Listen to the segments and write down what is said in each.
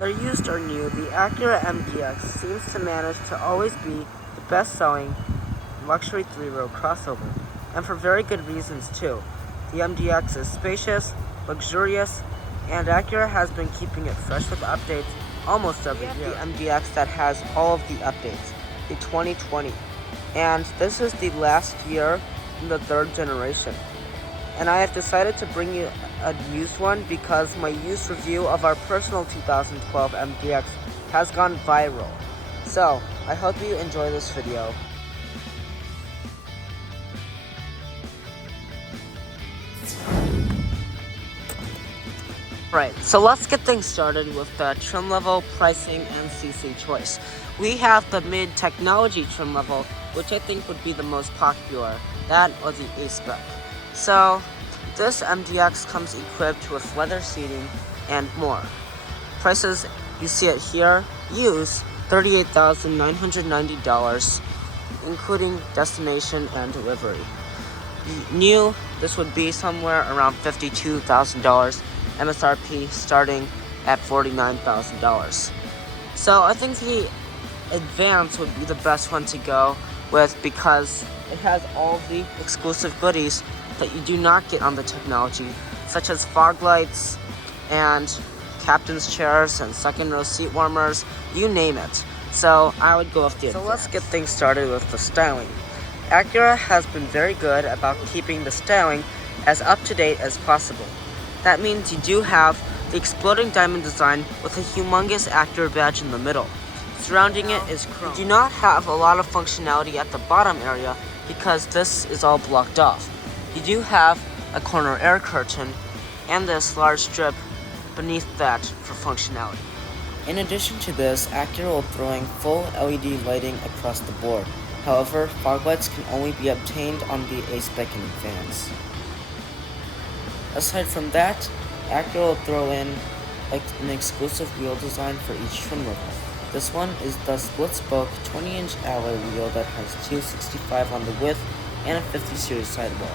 Whether used or new, the Acura MDX seems to manage to always be the best-selling luxury three-row crossover, and for very good reasons too. The MDX is spacious, luxurious, and Acura has been keeping it fresh with updates almost every year. The MDX that has all of the updates, the 2020, and this is the last year in the third generation. And I have decided to bring you a used one because my used review of our personal 2012 MDX has gone viral. So, I hope you enjoy this video. Right, so let's get things started with the trim level, pricing, and CC choice. We have the mid-technology trim level, which I think would be the most popular, that or the A-Spec. So, this MDX comes equipped with leather seating and more. Prices, you see it here, used $38,990, including destination and delivery. New, this would be somewhere around $52,000, MSRP starting at $49,000. So I think the Advance would be the best one to go with because it has all of the exclusive goodies that you do not get on the technology, such as fog lights and captain's chairs and second row seat warmers, you name it. So I would go with the Advance. So let's get things started with the styling. Acura has been very good about keeping the styling as up to date as possible. That means you do have the exploding diamond design with a humongous Acura badge in the middle. Surrounding it is chrome. You do not have a lot of functionality at the bottom area because this is all blocked off. You do have a corner air curtain and this large strip beneath that for functionality. In addition to this, Acura will throw in full LED lighting across the board. However, fog lights can only be obtained on the A-Spec and Advance. Aside from that, Acura will throw in an exclusive wheel design for each trim level. This one is the split-spoke 20-inch alloy wheel that has 265 on the width and a 50 series sidewall.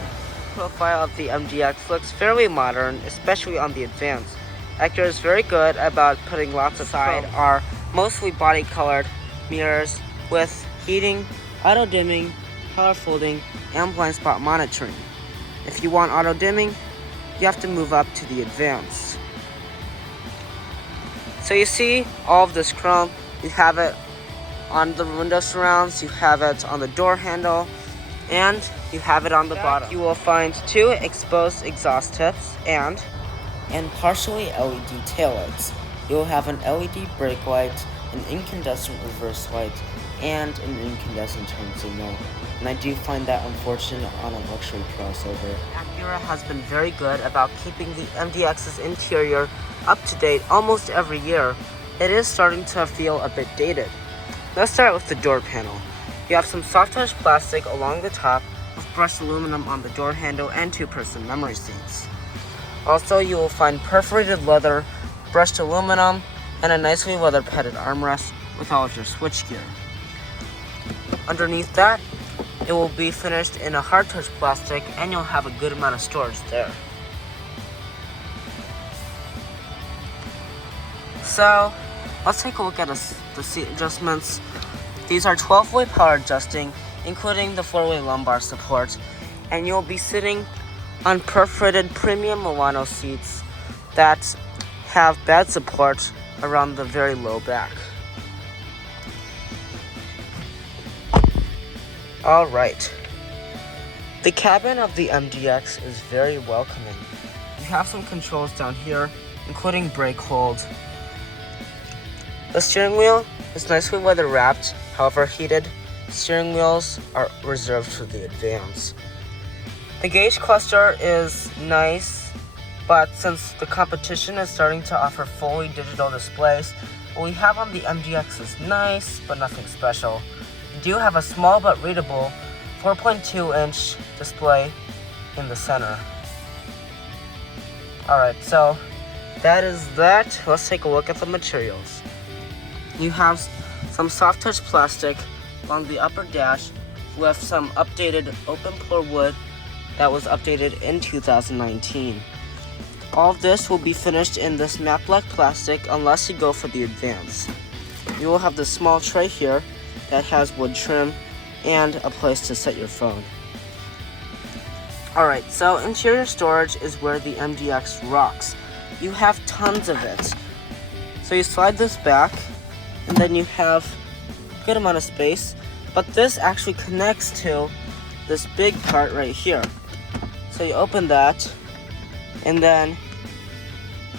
The profile of the MDX looks fairly modern, especially on the Advance. Acura is very good about putting lots of side are mostly body-colored mirrors with heating, auto-dimming, color folding, and blind spot monitoring. If you want auto-dimming, you have to move up to the Advance. So you see all of this chrome. You have it on the window surrounds, you have it on the door handle, and you have it on the bottom. You will find two exposed exhaust tips and partially LED taillights. You will have an LED brake light, an incandescent reverse light, and an incandescent turn signal. And I do find that unfortunate on a luxury crossover. Acura has been very good about keeping the MDX's interior up to date almost every year. It is starting to feel a bit dated. Let's start with the door panel. You have some soft touch plastic along the top with brushed aluminum on the door handle and two-person memory seats. Also, you will find perforated leather, brushed aluminum, and a nicely leather padded armrest with all of your switchgear. Underneath that, it will be finished in a hard touch plastic and you'll have a good amount of storage there. So, let's take a look at the seat adjustments. These are 12-way power adjusting, including the 4-way lumbar support, and you'll be sitting on perforated premium Milano seats that have bed support around the very low back. Alright, the cabin of the MDX is very welcoming. You have some controls down here, including brake hold. The steering wheel is nicely leather wrapped, however heated. Steering wheels are reserved for the Advance. The gauge cluster is nice, but since the competition is starting to offer fully digital displays, what we have on the MDX is nice, but nothing special. You do have a small but readable 4.2-inch display in the center. Alright, so that is that. Let's take a look at the materials. You have some soft touch plastic along the upper dash with some updated open pore wood that was updated in 2019. All of this will be finished in this matte black plastic unless you go for the Advance. You will have this small tray here that has wood trim and a place to set your phone. Alright, so interior storage is where the MDX rocks. You have tons of it. So you slide this back and then you have a good amount of space, but this actually connects to this big part right here. So you open that and then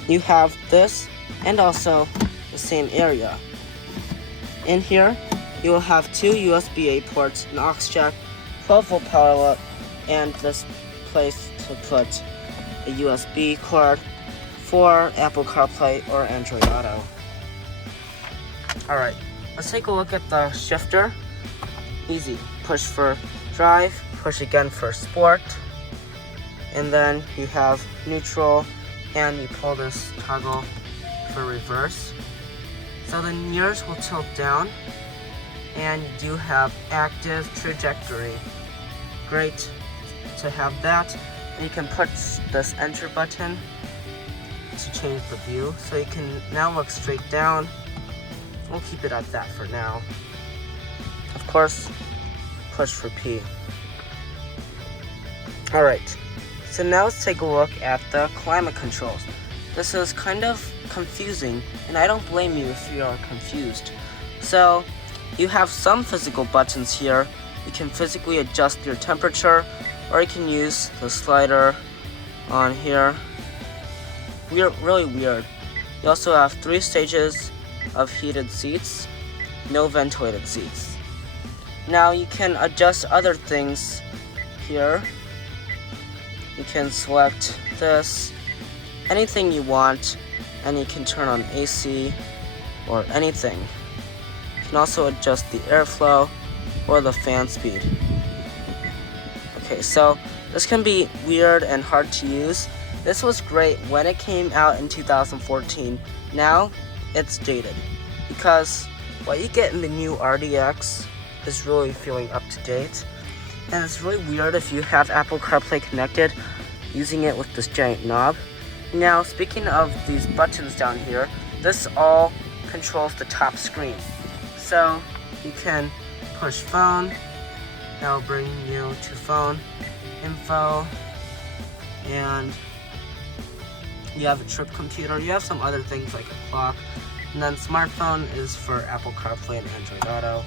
you have this and also the same area. In here, you will have two USB-A ports, an aux jack, 12-volt power outlet, and this place to put a USB cord for Apple CarPlay or Android Auto. Alright, let's take a look at the shifter. Easy. Push for drive, push again for sport, and then you have neutral, and you pull this toggle for reverse. So the mirrors will tilt down, and you do have active trajectory. Great to have that. And you can push this enter button to change the view. So you can now look straight down. We'll keep it at that for now. Of course, push for P. Alright, so now let's take a look at the climate controls. This is kind of confusing, and I don't blame you if you are confused. So, you have some physical buttons here. You can physically adjust your temperature, or you can use the slider on here. Really weird. You also have 3 stages of heated seats, no ventilated seats. Now you can adjust other things here. You can select this, anything you want, and you can turn on AC or anything. You can also adjust the airflow or the fan speed. Okay, so this can be weird and hard to use. This was great when it came out in 2014. Now it's dated because what you get in the new RDX is really feeling up to date. And it's really weird if you have Apple CarPlay connected using it with this giant knob. Now, speaking of these buttons down here, this all controls the top screen. So you can push phone, that'll bring you to phone info, and you have a trip computer. You have some other things like a clock, and then smartphone is for Apple CarPlay and Android Auto.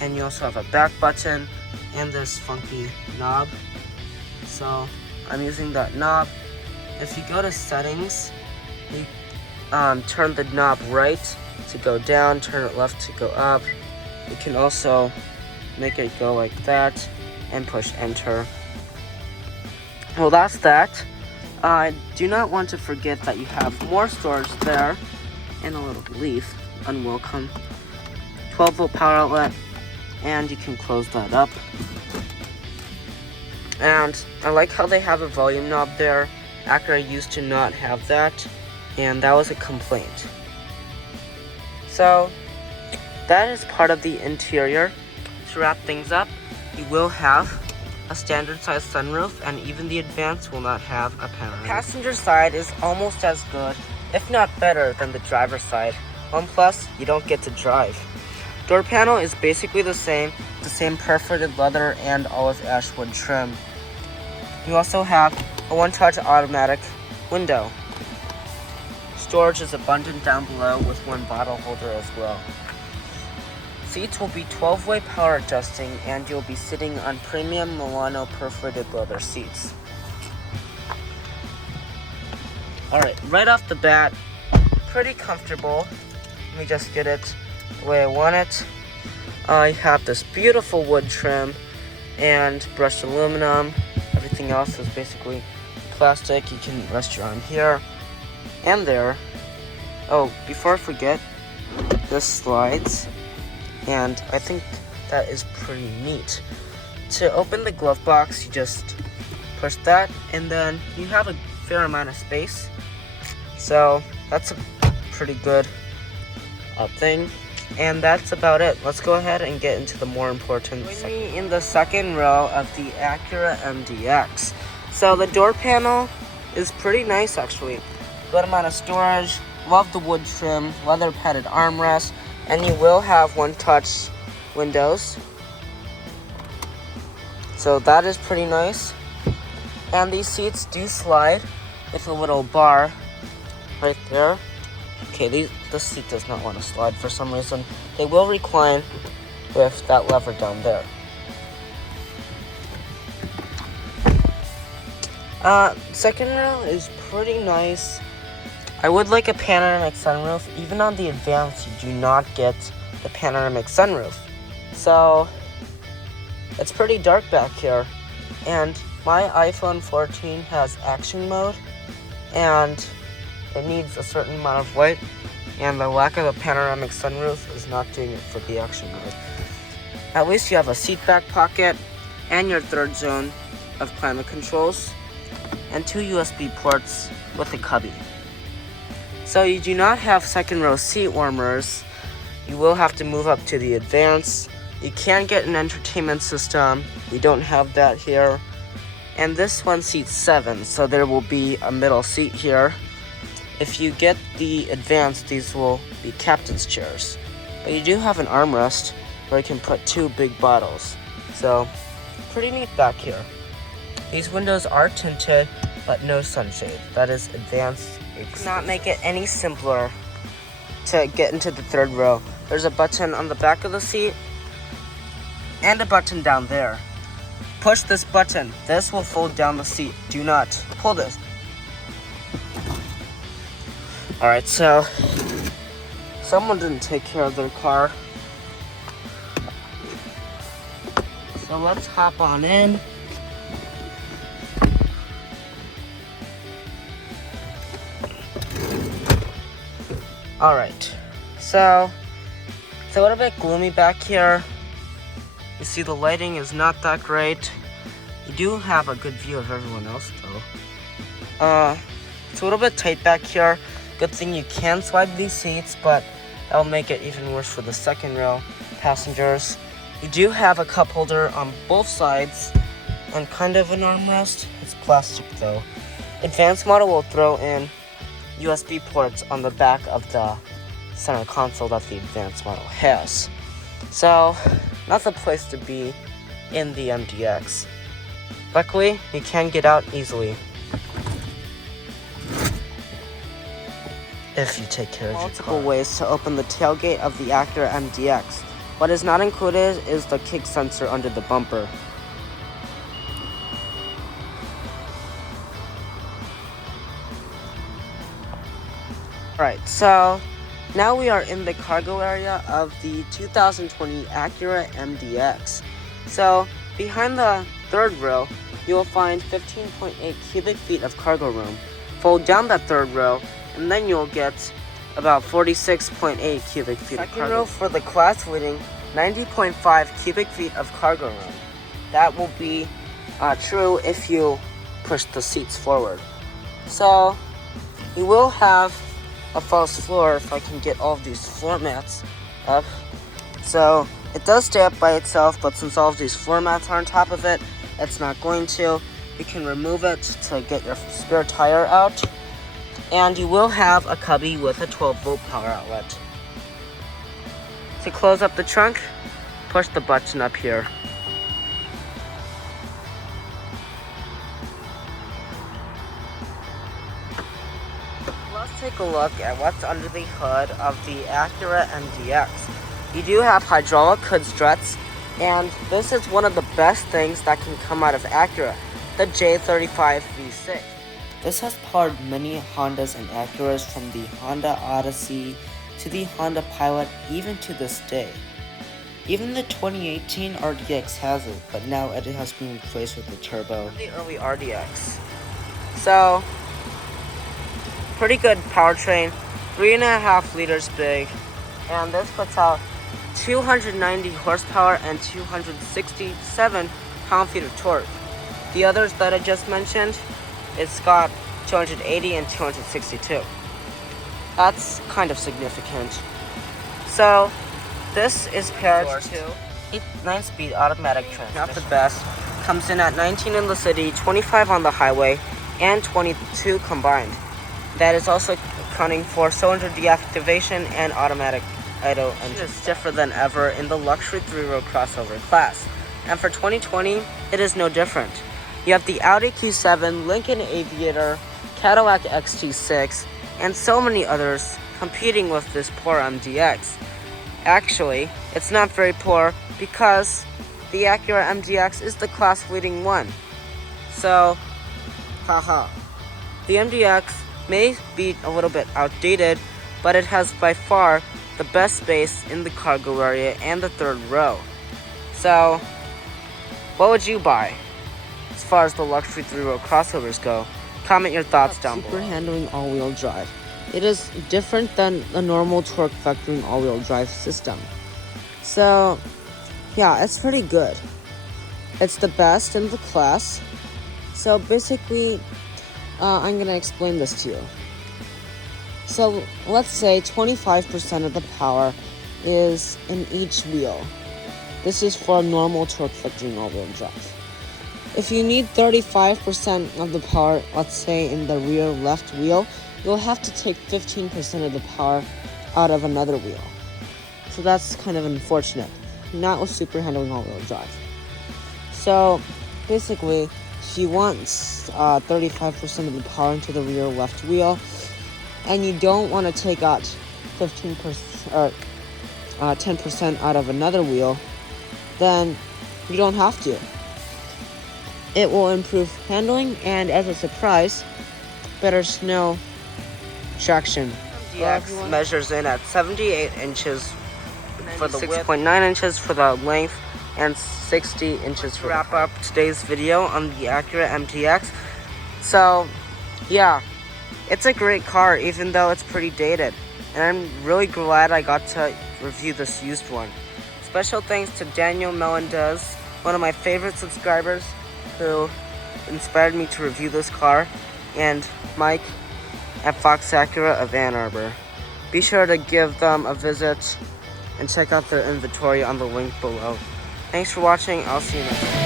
And you also have a back button and this funky knob. So I'm using that knob. If you go to settings, you turn the knob right to go down, turn it left to go up. You can also make it go like that and push enter. Well, that's that. I do not want to forget that you have more storage there and a little leaf, unwelcome. 12-volt power outlet, and you can close that up. And I like how they have a volume knob there. Acura used to not have that, and that was a complaint. So that is part of the interior. To wrap things up, you will have a standard size sunroof, and even the Advance will not have a panoramic. The passenger side is almost as good, if not better, than the driver's side. One plus, you don't get to drive. Door panel is basically the same perforated leather and olive ash wood trim. You also have a one-touch automatic window. Storage is abundant down below with one bottle holder as well. Seats will be 12-way power adjusting, and you'll be sitting on premium Milano perforated leather seats. Alright, right off the bat, pretty comfortable. Let me just get it the way I want it. I have this beautiful wood trim and brushed aluminum. Everything else is basically plastic. You can rest your arm here and there. Oh, before I forget, this slides, and I think that is pretty neat. To open the glove box, you just push that, and then you have a fair amount of space. So that's a pretty good thing. And that's about it. Let's go ahead and get into the more important section. Join me in the second row of the Acura MDX. So the door panel is pretty nice actually. Good amount of storage. Love the wood trim, leather padded armrest, and you will have one-touch windows. So that is pretty nice. And these seats do slide with a little bar right there. Okay, this seat does not want to slide for some reason. They will recline with that lever down there. Second row is pretty nice. I would like a panoramic sunroof. Even on the Advance, you do not get the panoramic sunroof. So, it's pretty dark back here. And my iPhone 14 has action mode, and it needs a certain amount of light, and the lack of a panoramic sunroof is not doing it for the action mode. At least you have a seat back pocket, and your third zone of climate controls, and 2 USB ports with a cubby. So you do not have second row seat warmers. You will have to move up to the Advance. You can get an entertainment system. We don't have that here. And this one seats 7, so there will be a middle seat here. If you get the Advance, these will be captain's chairs. But you do have an armrest where you can put 2 big bottles. So, pretty neat back here. These windows are tinted, but no sunshade. That is Advance. It does not make it any simpler to get into the third row. There's a button on the back of the seat and a button down there. Push this button. This will fold down the seat. Do not pull this. Alright, so someone didn't take care of their car. So let's hop on in. Alright, so it's a little bit gloomy back here. You see the lighting is not that great. You do have a good view of everyone else though. It's a little bit tight back here. Good thing you can slide these seats, but that'll make it even worse for the second row passengers. You do have a cup holder on both sides and kind of an armrest. It's plastic though. Advanced model will throw in USB ports on the back of the center console that the Advanced model has. So, not the place to be in the MDX. Luckily, you can get out easily if you take care of your car. Multiple ways to open the tailgate of the Acura MDX. What is not included is the kick sensor under the bumper. Alright, so now we are in the cargo area of the 2020 Acura MDX. So behind the third row, you will find 15.8 cubic feet of cargo room. Fold down that third row, and then you'll get about 46.8 cubic feet of cargo. Second row for the class-leading 90.5 cubic feet of cargo room. That will be true if you push the seats forward. So you will have a false floor if I can get all of these floor mats up. So it does stay up by itself, but since all of these floor mats are on top of it, it's not going to. You can remove it to get your spare tire out. And you will have a cubby with a 12-volt power outlet. To close up the trunk, push the button up here. Let's take a look at what's under the hood of the Acura MDX. You do have hydraulic hood struts, and this is one of the best things that can come out of Acura, the J35 V6. This has powered many Hondas and Acuras from the Honda Odyssey to the Honda Pilot, even to this day. Even the 2018 RDX has it, but now it has been replaced with the turbo. The early RDX. So, pretty good powertrain, 3.5 liters big, and this puts out 290 horsepower and 267 pound-feet of torque. The others that I just mentioned, it's got 280 and 262. That's kind of significant. So, this is paired to 9-speed automatic transmission. Not the best. Comes in at 19 in the city, 25 on the highway, and 22 combined. That is also accounting for cylinder deactivation and automatic idle engine. It's different than ever in the luxury 3-row crossover class. And for 2020, it is no different. You have the Audi Q7, Lincoln Aviator, Cadillac XT6, and so many others competing with this poor MDX. Actually, it's not very poor because the Acura MDX is the class-leading one. So, haha. The MDX may be a little bit outdated, but it has by far the best space in the cargo area and the 3rd row. So, what would you buy? As far as the luxury 3-row crossovers go, comment your thoughts down below. Super handling all-wheel drive. It is different than a normal torque vectoring all-wheel drive system. So, yeah, it's pretty good. It's the best in the class. So basically, I'm gonna explain this to you. So let's say 25% of the power is in each wheel. This is for a normal torque vectoring all-wheel drive. If you need 35% of the power, let's say in the rear left wheel, you'll have to take 15% of the power out of another wheel. So that's kind of unfortunate. Not with super handling all-wheel drive. So basically, if you want 35% of the power into the rear left wheel, and you don't want to take out 15% or 10% out of another wheel, then you don't have to. It will improve handling and, as a surprise, better snow traction. MDX measures in at 78 inches for the width, 6.9 inches for the length, and 60 inches for wrap up today's video on the Acura MDX. So, yeah, it's a great car even though it's pretty dated. And I'm really glad I got to review this used one. Special thanks to Daniel Melendez, one of my favorite subscribers, who inspired me to review this car, and Mike at Fox Acura of Ann Arbor. Be sure to give them a visit and check out their inventory on the link below. Thanks for watching. I'll see you next time.